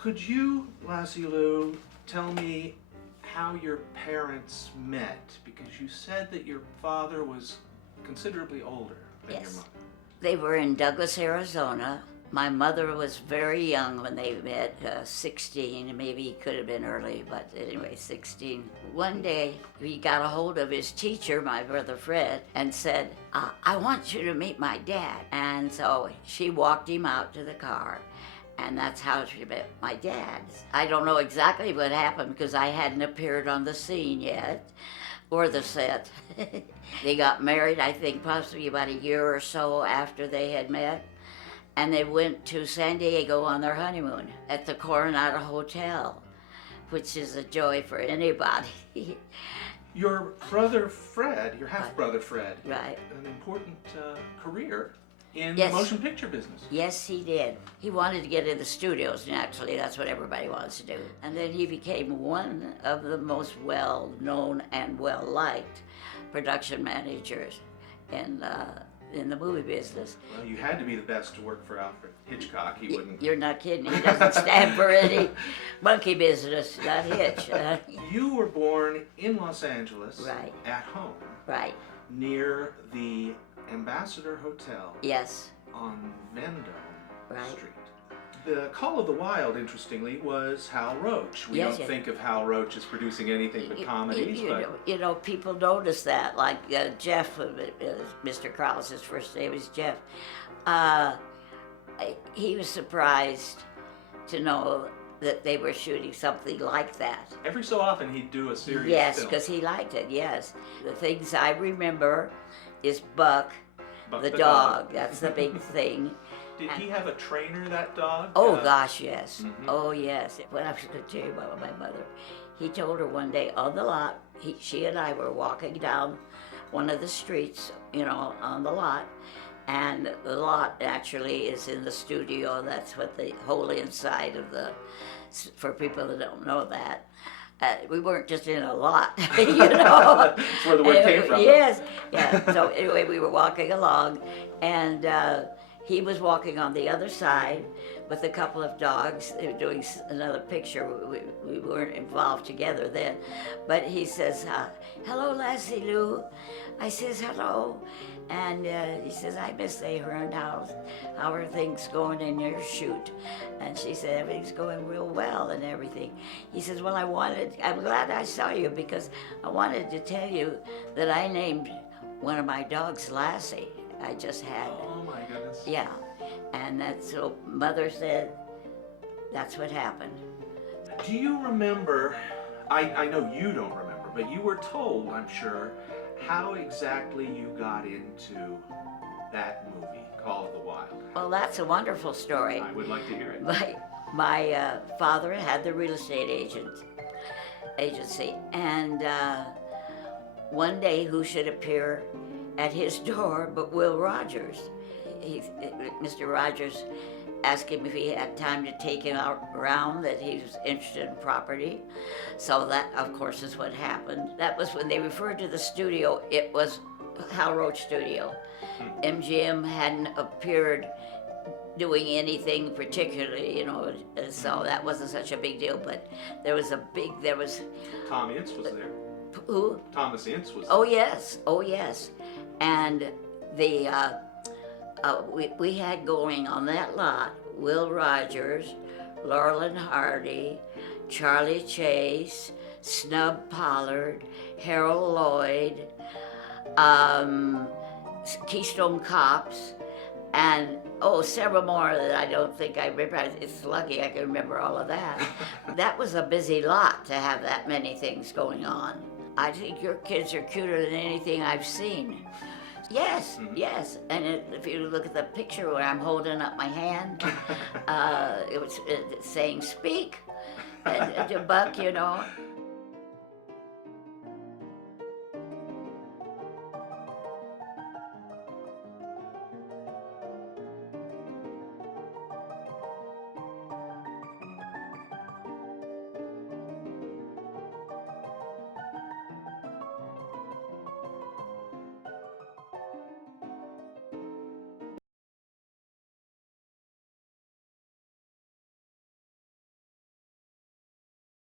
Could you, Lassie Lou, tell me how your parents met? Because you said that your father was considerably older than your Yes. mother. They were in Douglas, Arizona. My mother was very young when they met, 16, maybe it could have been early, but anyway, 16. One day, he got a hold of his teacher, my brother Fred, and said, I want you to meet my dad. And so she walked him out to the car, and that's how she met my dad. I don't know exactly what happened because I hadn't appeared on the scene yet, or the set. They got married, I think, possibly about a year or so after they had met. And they went to San Diego on their honeymoon at the Coronado Hotel, which is a joy for anybody. Your brother Fred, your half-brother Fred, Right. an important career in Yes. the motion picture business. Yes, he did. He wanted to get in the studios, naturally. That's what everybody wants to do. And then he became one of the most well-known and well-liked production managers in the movie business. Well, you had to be the best to work for Alfred Hitchcock. He wouldn't. You're not kidding. He doesn't stand for any monkey business, not Hitch. You were born in Los Angeles, Right. at home, Right. near the Ambassador Hotel Yes. on Vendome Right. Street. The Call of the Wild, interestingly, was Hal Roach. We Yes, don't yes. think of Hal Roach as producing anything but comedies, but You know, people notice that. Like Jeff, Mr. Krause's first name was Jeff. He was surprised to know that they were shooting something like that. every so often he'd do a serious Yes, film. because he liked it, yes. The things I remember is Buck, Buck the dog. That's the big thing. Did he have a trainer, that dog? Oh gosh, yes. Mhm. Oh yes. What I was going to tell you about my mother, he told her one day on the lot, she and I were walking down one of the streets, you know, on the lot, and the lot actually is in the studio. That's what the whole inside of the, for people that don't know that. We weren't just in a lot, you know. That's where the word came from. Yes, yeah. So anyway, we were walking along, and he was walking on the other side with a couple of dogs. They were doing another picture. We weren't involved together then. But he says, hello, Lassie Lou. I says, hello. And he says, I miss Ahern. How are things going in your shoot? And she said, everything's going real well and everything. He says, well, I'm glad I saw you because I wanted to tell you that I named one of my dogs Lassie. I just had. Oh my goodness. Yeah, and that's so Mother said that's what happened. Do you remember, I know you don't remember, but you were told, I'm sure, how exactly you got into that movie, Call of the Wild? Well, that's a wonderful story. I would like to hear it. My father had the real estate agency, and one day who should appear at his door but Will Rogers. Mr. Rogers asked him if he had time to take him out around, that he was interested in property. So that, of course, is what happened. That was when they referred to the studio, it was Hal Roach Studio. MGM hadn't appeared doing anything particularly, you know, so that wasn't such a big deal, but there was Tom Ince was there. who? Thomas Ince was there. Oh yes, oh yes. And the we had going on that lot Will Rogers, Laurel and Hardy, Charlie Chase, Snub Pollard, Harold Lloyd, Keystone Cops, and several more that I don't think I remember. It's lucky I can remember all of that. That was a busy lot to have that many things going on. I think your kids are cuter than anything I've seen. Yes, yes. And if you look at the picture where I'm holding up my hand, it was saying speak, and to Buck, you know.